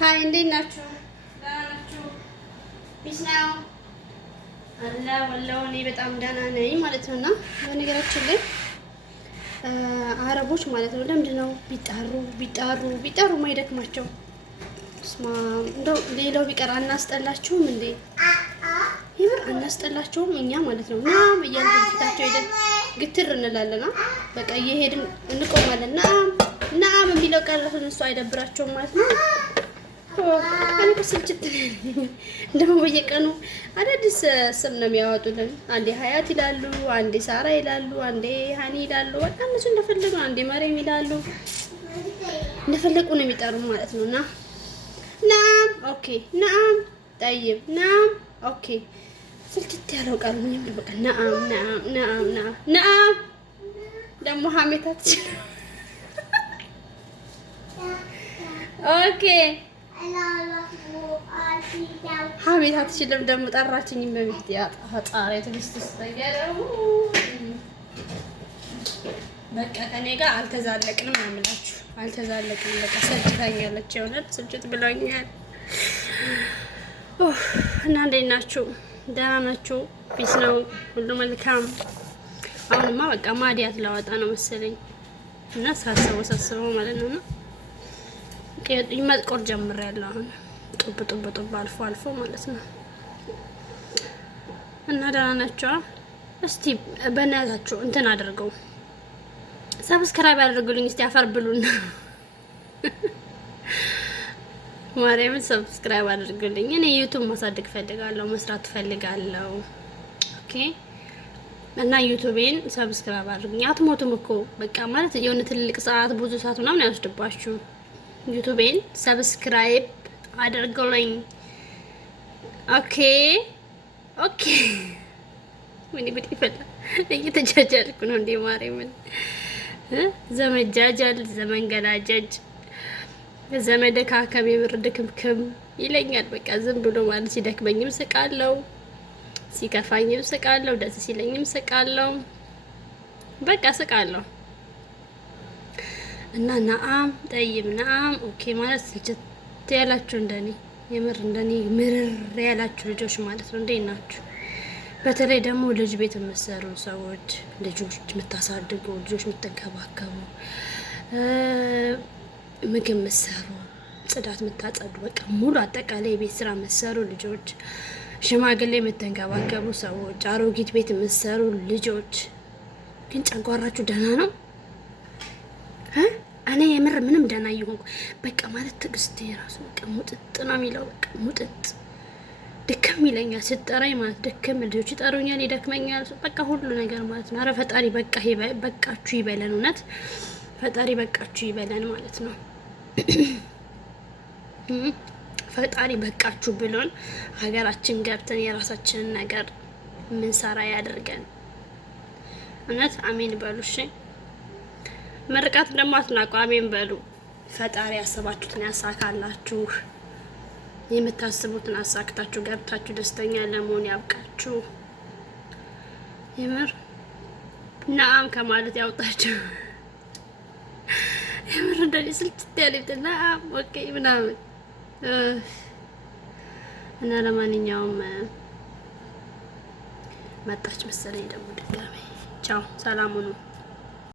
ሀይ እንዴት ናችሁ? ደህና ናችሁ? ፒስ ነው አላ ወላሂ እኔ በጣም ደህና ነኝ ማለት ነውና በነገራችን ላይ አረቦች ማለት ነው ለምንድን ነው ቢጣሩ ማይደክማቸው? ስማ እንደው ሌላው ቢቀር አናስጠላችሁም እንዴ? ይምር አናስጠላችሁም? እኛ ማለት ነው ናም እያልን ፊታቸው ሄደን ግትር እንላለና በቃ እየሄድን እንቆማለን። ናም የሚለው ቃላት እነሱ አይደብራቸውም ማለት ነው። እኔ ስልችት እንደው በየቀኑ አዳዲስ ስም ነው የሚያወጡልን። አንዴ ሀያት ይላሉ፣ አንዴ ሳራ ይላሉ፣ አንዴ ሀኒ ይላሉ። በቃ እነሱ እንደፈለጉ አንዴ መሬም ይላሉ። እንደፈለጉ ነው የሚጠሩ ማለት ነውና ናም ኦኬ፣ ናም ጠይብ፣ ናም ኦኬ። ስልችት ያለው ቃል ምን ይምር በቃ ናም ደግሞ ሀሜታት ኦኬ ሀሜት አትችልም። ደግሞ ጠራችኝ በቤት ያጣጣረ ትግስት ስተገረው በቃ ከኔ ጋር አልተዛለቅንም ነው የምላችሁ። አልተዛለቅንም በቃ ሰልችታኛለች። የእውነት ስልችት ብላኛል። እና እንዴት ናችሁ? ደህና ናችሁ? ፒስ ነው ሁሉ መልካም። አሁንማ በቃ ማዲያት ላወጣ ነው መሰለኝ እና ሳስበው ማለት ነው ይመጥቆር ጀምሬያለሁ አሁን ጡብ አልፎ ማለት ነው። እና ደህና ናችሁ? እስቲ በእናታችሁ እንትን አድርገው ሰብስክራይብ አድርጉልኝ እስቲ አፈር ብሉና ማርያምን ሰብስክራይብ አድርጉልኝ። እኔ ዩቲዩብ ማሳደግ ፈልጋለሁ፣ መስራት ፈልጋለሁ። ኦኬ እና ዩቲዩቤን ሰብስክራይብ አድርጉኝ። አትሞቱም እኮ በቃ ማለት የሆነ ትልቅ ሰዓት ብዙ ሰዓት ምናምን ያስደባችሁ። ዩቲዩቤን ሰብስክራይብ አድርጉልኝ። ኦኬ ምን ይብጥ ይፈላ እየተጃጃልኩ ነው እንዴ ማርያምን። ዘመጃጃል ዘመንገላጀጅ ዘመደካከም የምር ድክምክም ይለኛል። በቃ ዝም ብሎ ማለት ሲደክመኝም ስቃለው፣ ሲከፋኝም ስቃለው፣ ደስ ሲለኝም ስቃለው፣ በቃ ስቃለው። እና ናአም ጠይብ ናአም ኦኬ ማለት ስልችት ያላችሁ እንደኔ የምር እንደኔ ምርር ያላችሁ ልጆች ማለት ነው እንዴት ናችሁ? በተለይ ደግሞ ልጅ ቤት የምትሰሩ ሰዎች፣ ልጆች የምታሳድጉ፣ ልጆች የምትንከባከቡ፣ ምግብ የምትሰሩ፣ ጽዳት የምታጸዱ፣ በቃ ሙሉ አጠቃላይ የቤት ስራ የምትሰሩ ልጆች፣ ሽማግሌ የምትንከባከቡ ሰዎች፣ አሮጊት ቤት የምትሰሩ ልጆች ግን ጨጓራችሁ ደህና ነው? እኔ የምር ምንም ደህና ይሆንኩ በቃ ማለት ትዕግስቴ ራሱ በቃ ሙጥጥ ነው የሚለው። በቃ ሙጥጥ ድክም ይለኛል ስጠራኝ ማለት ድክም፣ ልጆች ይጠሩኛል፣ ይደክመኛል፣ በቃ ሁሉ ነገር ማለት ነው። ኧረ ፈጣሪ በቃ በቃችሁ ይበለን፣ እውነት ፈጣሪ በቃችሁ ይበለን ማለት ነው። ፈጣሪ በቃችሁ ብሎን ሀገራችን ገብተን የራሳችንን ነገር ምንሰራ ያደርገን። እውነት አሜን በሉ እሺ። ምርቃት ደግሞ አትናቁ፣ አሜን በሉ። ፈጣሪ ያሰባችሁትን ያሳካላችሁ፣ የምታስቡትን አሳክታችሁ ገብታችሁ ደስተኛ ለመሆን ያብቃችሁ። የምር ናአም ከማለት ያውጣችሁ። የምር እንደዚህ ስልችት ያለብት ናአም ኦኬ ምናምን እና ለማንኛውም መጣች መሰለኝ ደግሞ ድጋሜ። ቻው፣ ሰላም ሁኑ።